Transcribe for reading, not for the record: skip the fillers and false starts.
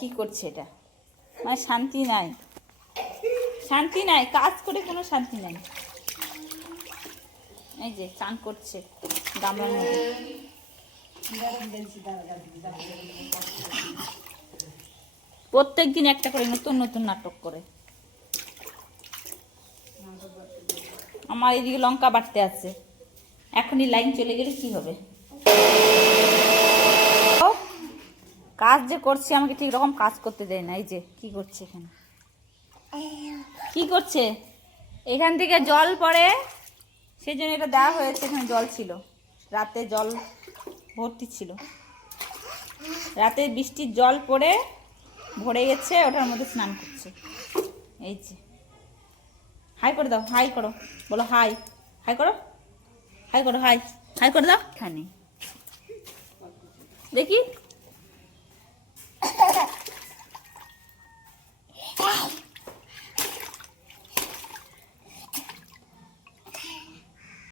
কি করছে এটা? মানে শান্তি নাই, শান্তি নাই, কাজ করে কোনো শান্তি নাই। এই যে চান করছে গামলার মধ্যে। প্রত্যেক দিন একটা করে নতুন নতুন নাটক করে। আমার এদিকে লঙ্কা বাটতে আছে, এখনই লাইন চলে গেলে কি হবে? কাজ যে করছি আমাকে ঠিক রকম কাজ করতে দেয় না। এই যে কি করছে এখানে, কি করছে? এখান থেকে জল পড়ে, সেই জন্য এটা দেওয়া হয়েছে। এখানে জল ছিল, রাতে জল ভর্তি ছিল, রাতে বৃষ্টির জল পড়ে ভরে গেছে, ওটার মধ্যে স্নান করছে। এই যে হাই করে দাও, হাই করো, বলো হাই, হাই করো, হাই করো, হাই, হাই করে দাও। এখানে দেখি